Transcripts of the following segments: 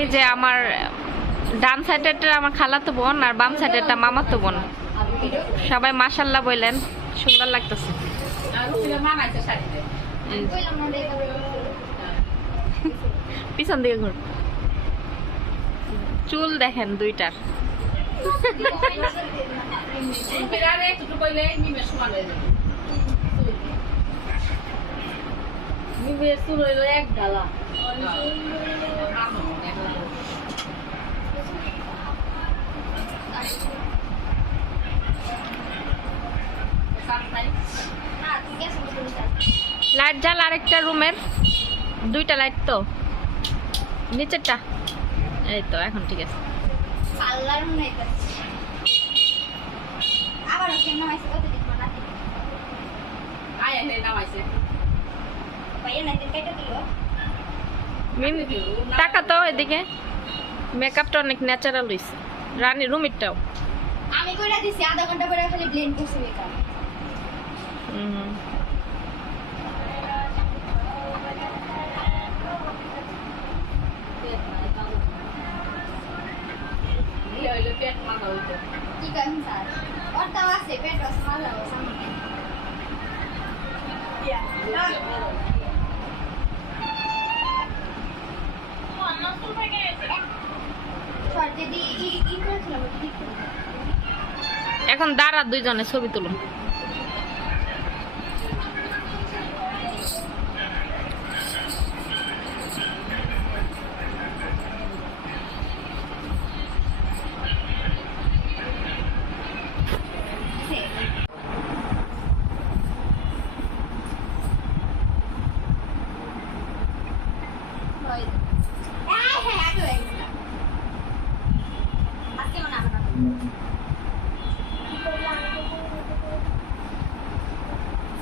এই যে আমার ডান সাইডেরটা আমার খালাতো বোন আর বাম সাইডেরটা মামাতো বোন। সবাই মাশাআল্লাহ বললেন, সুন্দর লাগতেছে। পিছন দিকে ঘুর, চুল দেখেন দুইটার। এক গালা লাইট জ্বাল আরেকটা রুমের, দুইটা লাইট তো নিচেরটা, এই তো এখন ঠিক আছে। টাকা তো এদিকে মেকআপটা অনেক ন্যাচারাল হইছে, রানী রুমিরটাও। আমি কইরা দিছি আধা ঘন্টা পরে খালি ব্লেন্ড করছি মেকআপ। ঠিক আছে স্যার, ওরটাও আছে, পেট আছে, মালা আছে সামনে। এখন দাঁড়া, দুইজনে ছবি তুলুন।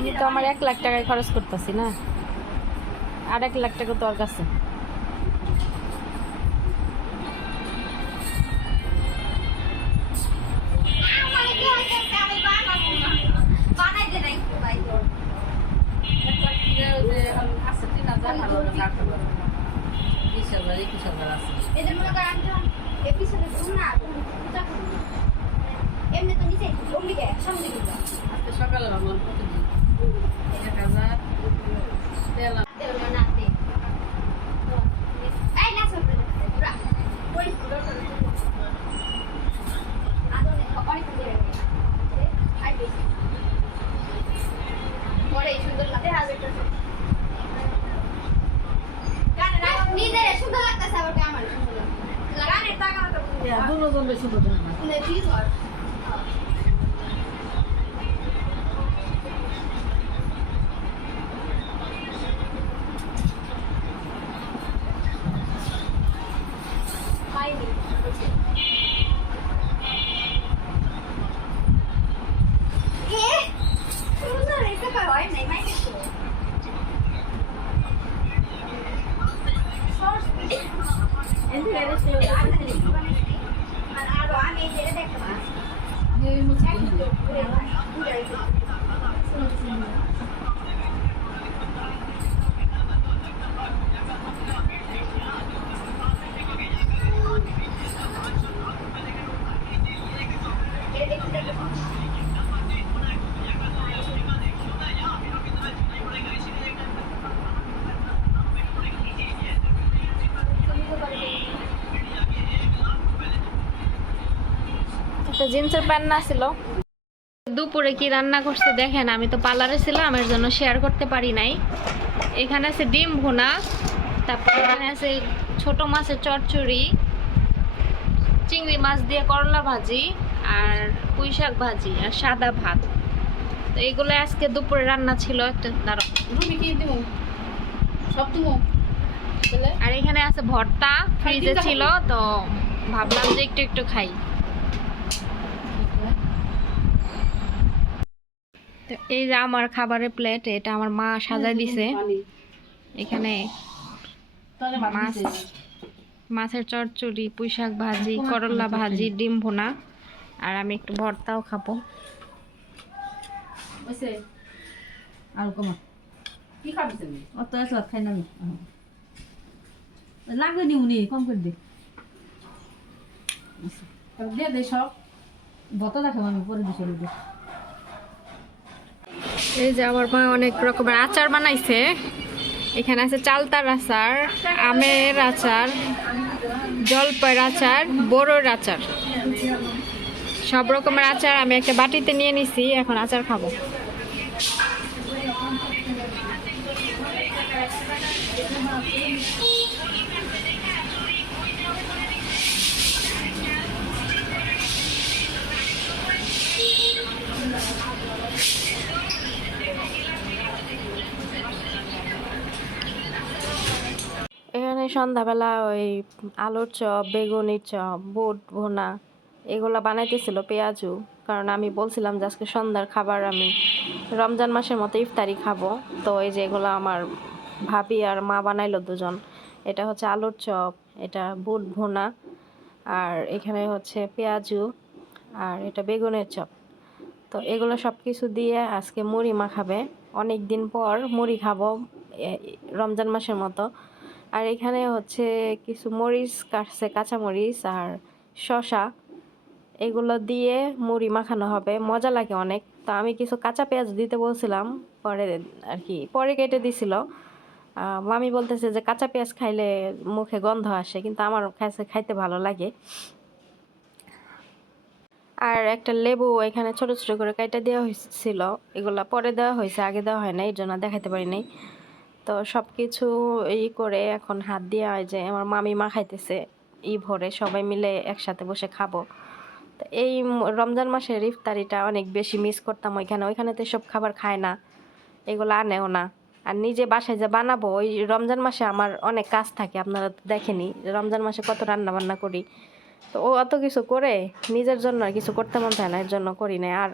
আমি তো আমার 1 লাখ টাকায় খরচ করতেছি না, আর 1 লাখ টাকা তোর কাছে। এমনি তো নিচে অম্বিকে সামনে দিকে সকালে ভাবলাম প্রতিদিন 1000 তেল না দে এই না সব পুরা ওই আদনে অনেক দিয়ে আই বেশি পরে সুন্দর লাগে হাজারটা গান না নিজে সুন্দর লাগতেছে আবার আমার সুন্দর লাগে গানের টাকা তো দুজন বেশি সুন্দর না নে প্লিজ আর জিন্সের প্যান্ট না ছিল। দুপুরে কি রান্না করছে দেখেন, আমি তো পার্লারে ছিলাম, এর জন্য শেয়ার করতে পারি নাই। এখানে আছে ডিম ভুনা, তারপর এখানে আছে ছোট মাছের চচ্চড়ি, চিংড়ি মাছ দিয়ে করলা ভাজি, আর পুঁই শাক ভাজি, আর সাদা ভাত। তো এইগুলো আজকে দুপুরে রান্না ছিল। একটা দাঁড়ো, আর এখানে আছে ভর্তা, ফ্রিজে ছিল তো ভাবলাম যে একটু একটু খাই। তো এই যে আমার খাবারের প্লেট, এটা আমার মা সাজায় দিছে। এখানে মাছ, মাছের চচ্চড়ি, পুঁই শাক ভাজি, করলা ভাজি, ডিম ভুনা, আর আমি একটু ভর্তাও খাবো। আর কমা কি খাবি তুমি? অত আছে খাই না আমি। লাগবে নি উনি কম করে দে আচ্ছা, তাহলে দিয়ে দে সব বত দেখাবো আমি পরে দিয়ে চলে দিই এই যে আমার মা অনেক রকমের আচার বানাইছে। এখানে আছে চালতার আচার, আমের আচার, জলপাইয়ের আচার, বড়োর আচার, সব রকমের আচার আমি একটা বাটিতে নিয়ে নিছি। এখন আচার খাবো। এখানে সন্ধ্যাবেলা ওই আলুর চপ, বেগুনির চপ, বুট ভুনা এগুলা বানাইতেছিল পেঁয়াজু। কারণ আমি বলছিলাম যে আজকে সন্ধ্যার খাবার আমি রমজান মাসের মতো ইফতারি খাবো। তো এই যে এগুলো আমার ভাবি আর মা বানাইলো দুজন। এটা হচ্ছে আলুর চপ, এটা বুট ভুনা, আর এখানে হচ্ছে পেঁয়াজু, আর এটা বেগুনের চপ। তো এগুলো সব কিছু দিয়ে আজকে মুড়ি মাখাবে। অনেক দিন পর মুড়ি খাবো রমজান মাসের মতো। আর এখানে হচ্ছে কিছু মরিচ কাটছে, কাঁচা মরিচ আর শসা, এগুলো দিয়ে মুড়ি মাখানো হবে, মজা লাগে অনেক। তো আমি কিছু কাঁচা পেঁয়াজ দিতে বলছিলাম, পরে আর কি পরে কেটে দিছিল। মামি বলতেছে যে কাঁচা পেঁয়াজ খাইলে মুখে গন্ধ আসে, কিন্তু আমার কাছে খাইতে ভালো লাগে। আর একটা লেবু এখানে ছোট ছোট করে কাইটা দেওয়া হয়েছিল, এগুলা পরে দেওয়া হয়েছে, আগে দেওয়া হয় না, এই জন্য দেখাতে পারি নাই। তো সব কিছু করে এখন হাত দিয়ে হয় যে আমার মামি মাখাইতেছে ভরে সবাই মিলে একসাথে বসে খাবো। তো এই রমজান মাসের ইফতারিটা অনেক বেশি মিস করতাম। ওইখানে তো সব খাবার খায় না, এগুলো আনেও না। আর নিজে বাসায় যে বানাবো, ওই রমজান মাসে আমার অনেক কাজ থাকে, আপনারা তো দেখেনি রমজান মাসে কত রান্না বান্না করি। তো ও অত কিছু করে নিজের জন্য আর কিছু করতে মন চায় না, এর জন্য করি না। আর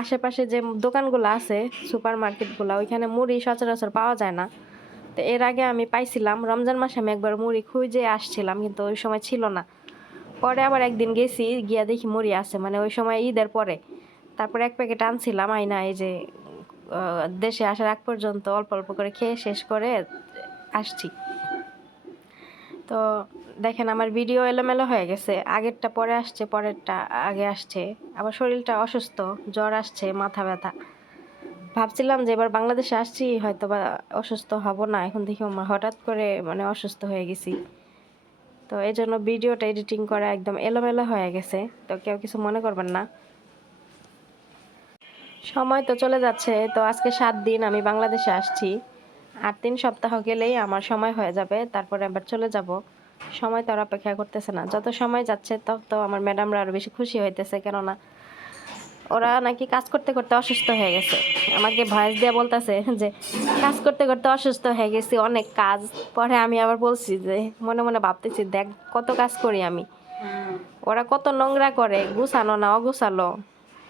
আশেপাশে যে দোকানগুলো আছে, সুপার মার্কেটগুলো, ওইখানে মুড়ি সচরাচর পাওয়া যায় না। তো এর আগে আমি পাইছিলাম রমজান মাসে, আমি একবার মুড়ি খুঁজে আসছিলাম, কিন্তু ওই সময় ছিল না। পরে আবার একদিন গেছি, গিয়া দেখি মুড়ি আছে, মানে ওই সময় ঈদের পরে। তারপরে এক প্যাকেট আনছিলাম, আইনা এই যে দেশে আসার আগ পর্যন্ত অল্প অল্প করে খেয়ে শেষ করে আসছি। তো দেখেন আমার ভিডিও এলোমেলো হয়ে গেছে, আগেরটা পরে আসছে, পরেরটা আগে আসছে। আবার শরীরটা অসুস্থ, জ্বর আসছে, মাথা ব্যথা। ভাবছিলাম যে এবার বাংলাদেশে আসছি হয়তো বা অসুস্থ হব না, এখন দেখি হঠাৎ করে মানে অসুস্থ হয়ে গেছি। তো এই জন্য ভিডিওটা এডিটিং করা একদম এলোমেলো হয়ে গেছে, তো কেউ কিছু মনে করবেন না। সময় তো চলে যাচ্ছে, তো আজকে 7 দিন আমি বাংলাদেশে আসছি। আর 3 সপ্তাহ গেলেই আমার সময় হয়ে যাবে, তারপরে আবার চলে যাব। সময় তো আর অপেক্ষা করতেছে না, যত সময় যাচ্ছে তত আমার ম্যাডামরা আরো বেশি খুশি হইতেছে, কেননা ওরা নাকি কাজ করতে করতে অসুস্থ হয়ে গেছে। আমাকে ভয়েস দিয়ে বলতেছে যে কাজ করতে করতে অসুস্থ হয়ে গেছি, অনেক কাজ। পরে আমি আবার বলছি যে মনে মনে ভাবতেছি, দেখ কত কাজ করি আমি, ওরা কত নোংরা করে, গুছানো না অগুছালো।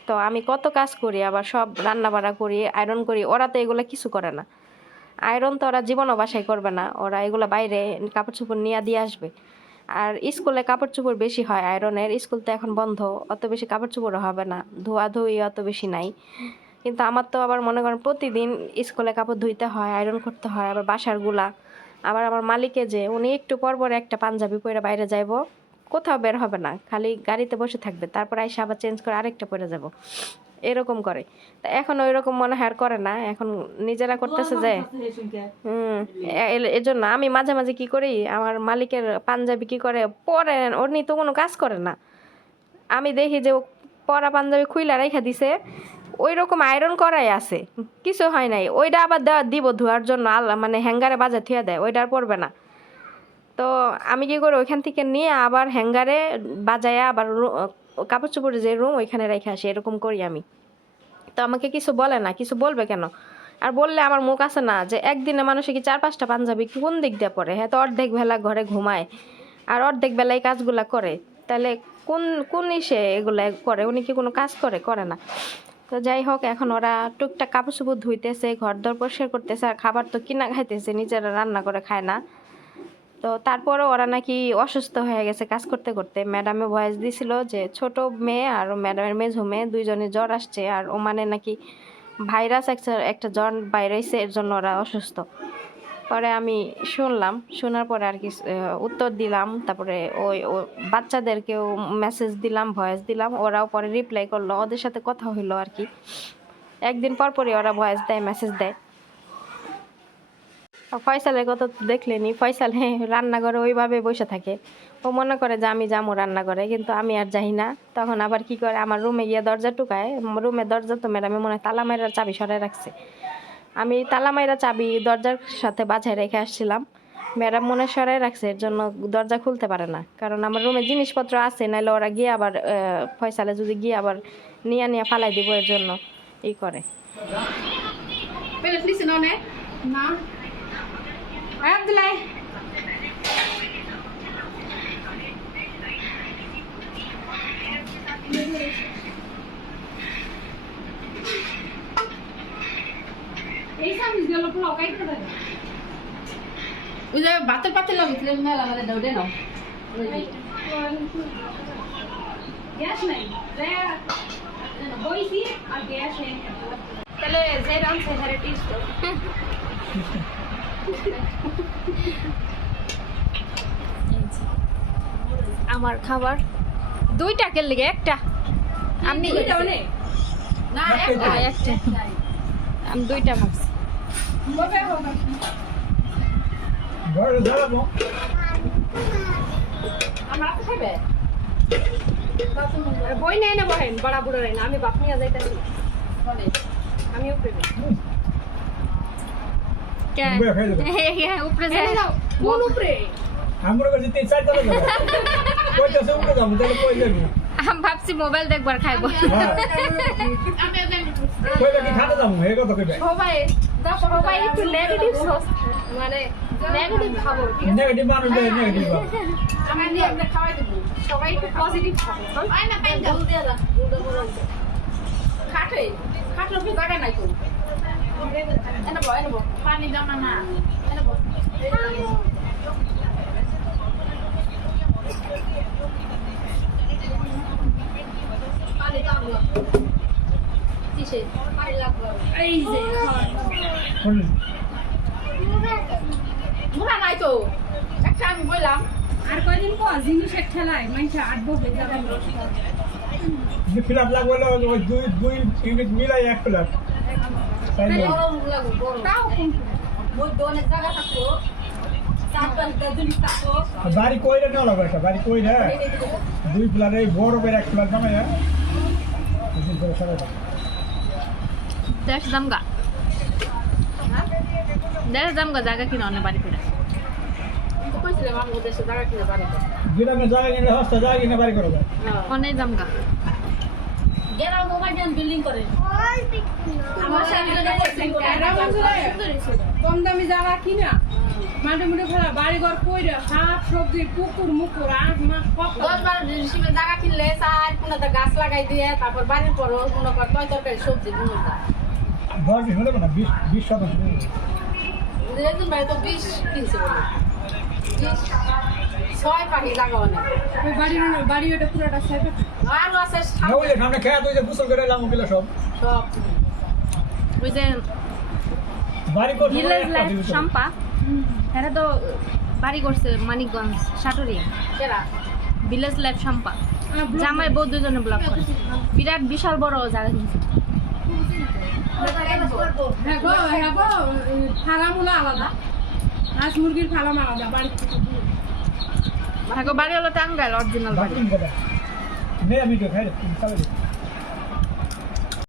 তো আমি কত কাজ করি, আবার সব রান্না বান্না করি, আয়রন করি, ওরা তো এগুলো কিছু করে না। আয়রন তো ওরা জীবনও বাসায় করবে না, ওরা এগুলো বাইরে কাপড় চোপড় নিয়ে দিয়ে আসবে। আর স্কুলে কাপড় চোপড় বেশি হয় আয়রনের, স্কুল তো এখন বন্ধ, অত বেশি কাপড় চোপড়ও হবে না, ধোয়াধুয়ি অত বেশি নাই। কিন্তু আমার তো আবার মনে করেন প্রতিদিন স্কুলে কাপড় ধুইতে হয়, আয়রন করতে হয়, আবার বাসারগুলা। আবার আমার মালিকে যে উনি একটু পর পর একটা পাঞ্জাবি পরে বাইরে যাইব, কোথাও বের হবে না, খালি গাড়িতে বসে থাকবে, তারপর আইসা আবার চেঞ্জ করে আরেকটা পরে যাব, এরকম করে। তা এখন ওই রকম মনে হয় আর করে না, এখন নিজেরা করতেছে যে এজন্য আমি মাঝে মাঝে কি করি, আমার মালিকের পাঞ্জাবি কি করে পরে, উনি তো কোনো কাজ করে না, আমি দেখি যে পরা পাঞ্জাবি খুইলা রেখা দিছে, ওই রকম আয়রন করাই আছে, কিছু হয় নাই, ওইটা আবার দিব ধোয়ার জন্য, আল্লাহ মানে হ্যাঙ্গারে বাজা থুয়া দেয়, ওইটা আর পরবে না। তো আমি কি করি, ওইখান থেকে নিয়ে আবার হ্যাঙ্গারে বাজায়া আবার কাপড় চোপড় যে রুম ওইখানে রেখে আসি, এরকম করি আমি। তো আমাকে কিছু বলে না, কিছু বলবে কেন? আর বললে আমার মুখ আছে না, যে একদিনে মানুষে কি 4-5টা পাঞ্জাবি কোন দিক দিয়ে পরে? হ্যাঁ, তো অর্ধেক বেলা ঘরে ঘুমায় আর অর্ধেক বেলায় কাজগুলা করে, তাহলে কোন কোন ইসে এগুলা করে? উনি কি কোনো কাজ করে না? তো যাই হোক, এখন ওরা টুকটাক কাপড় চোপড় ধুইতেছে, ঘর দর পরিষ্কার করতেছে, আর খাবার তো কিনা খাইতেছে, নিজেরা রান্না করে খায় না। তো তারপরে ওরা নাকি অসুস্থ হয়ে গেছে কাজ করতে করতে। ম্যাডামে ভয়েস দিছিল যে ছোট মেয়ে আর ম্যাডামের মেঝো মেয়ে দুইজনের জ্বর আসছে, আর ও মানে নাকি ভাইরাস একটা জ্বর বাইরে এসে, এর জন্য ওরা অসুস্থ। পরে আমি শুনলাম, শোনার পরে আর কি উত্তর দিলাম। তারপরে ওই বাচ্চাদেরকেও মেসেজ দিলাম, ভয়েস দিলাম, ওরাও পরে রিপ্লাই করলো। ওদের সাথে কথা হইলো আর কি, একদিন পর পরই ওরা ভয়েস দেয়, মেসেজ দেয়। ফয়সালের কথা তো দেখলেনি, ফয়সালে রান্নাঘরে ওইভাবে বসে থাকে। ও মনে করে যে আমি যাবো রান্নাঘরে, কিন্তু আমি আর যাই না। তখন আবার কি করে, আমার রুমে গিয়ে দরজা টুকায়। রুমের দরজা তো ম্যাডামে মনে হয় তালা মাইরার চাবি সরাই রাখছে। আমি তালা মাইরা চাবি দরজার সাথে বাছাই রেখে আসছিলাম, ম্যাডাম মনে হয় সরাই রাখছে, এর জন্য দরজা খুলতে পারে না। কারণ আমার রুমে জিনিসপত্র আছে, নাহলে ওরা গিয়ে আবার ফয়সালে যদি গিয়ে আবার নিয়ে ফালাই দিব, এর জন্য ই করে। না আব্দুল্লাহ এই সামনে গেল পুরো কাইতে দেয়। ওই যে বাতের পাতে লাগিয়েছিলেন মেলা মেলা দৌড়ে নাও। গ্যাস নাই বইছি আর গ্যাস নেই, তাহলে যে রাম সেহারে টিস্ট আমার খাবার 2 টাকার লেগে একটা আমি না একটা আমি 2টা ভাবছি। বই নেই না বহেন বড়া বুড়ো না, আমি বাপ নিয়ে যাইতেছি, আমি উপরে উপরে যাই কোন উপরে আমরা কাছে 3-4 টাকা যাবে কইটা সে উঠে যাবো তাহলে কই যাবি আমি ভাবছি মোবাইল দেখবার খাইবো। কইটা কি খাতে যাবো এই কথা কইবে সবাই একটু নেগেটিভ মানে নেগেটিভ খাবো, ঠিক আছে? নেগেটিভ মানুষ দেয় নেগেটিভ আমি নিয়ে আমরা খাওয়াই দেব, সবাই একটু পজিটিভ খাবো। আয় না পাইন দাও দিয়া দাও খাটে খাটলো কি জায়গা নাই তো এনে বো পানি জমা না এনে বো পানি দাও কিসে পানি লাগবে এই যে মুনা নাই তো একটা আমি বললাম আর কয়দিন পর জিনিসের ঠেলায় মানুষ আটবো হয়ে যাবে। যে ফিলাপ লাগবে ওই দুই ইউনিট মিলাই এক ফিলাপ তাই না তাও মধ্যে অনেক জায়গা থাকতো, চারপাশটা জিনিস থাকতো। বাড়ি কইরে না লাগবে একটা বাড়ি কইরে দুই ফিলার এই বড় করে এক ফিলার নামে এই করে সবাই দেশ জামগা জায়গা কিনা অনেক বাড়ি ফিরে তো কইছিলাম আমার দেশে জায়গা কিনে বাড়ি করো। গ্রামে জায়গা কিনলে হস্তা জায়গা কিনে বাড়ি করবে অনেক জামগা গেরাও মোবাইল দেন বিল্ডিং করে আমার সামনে কম দামি জায়গা কিনা মাঠে মুঠে ফেলা বাড়ি ঘর কইরা শাক সবজি পুকুর মুকুর 8 মাস 10-12 ডিসিমের জায়গা কিনলে চার কোনটা গাছ লাগাই দিয়ে তারপর বাড়ির পর মনে কর কয় তরকারি সবজি বুঝা যায় 10 দিন হলো না 20 শতাংশ একজন ভাই তো 20 কিনছে বলে 6 পাখি লাগাও না বাড়ি ওটা পুরোটা সেট আর আছে না ওই সামনে খেয়া তুই যে গোসল করে এলাম ওগুলো সব সব ওই যে বাড়ি করতে ভিলেজ লাইফ শাম্পা, এরা তো বাড়ি করছে মানিকগঞ্জ সাটুরিয়া। কেরা ভিলেজ লাইফ শাম্পা জামাই বউ দুজনে ব্লগ করে, বিরাট বিশাল বড় জায়গা কিনছে। ফার্মগুলো আলাদা, হাঁস মুরগির ফার্ম আলাদা, বাড়ি হলো টাঙ্গাইল অরিজিনাল বাড়ি। বাথরুম করে নে আমি তো খাই চালাই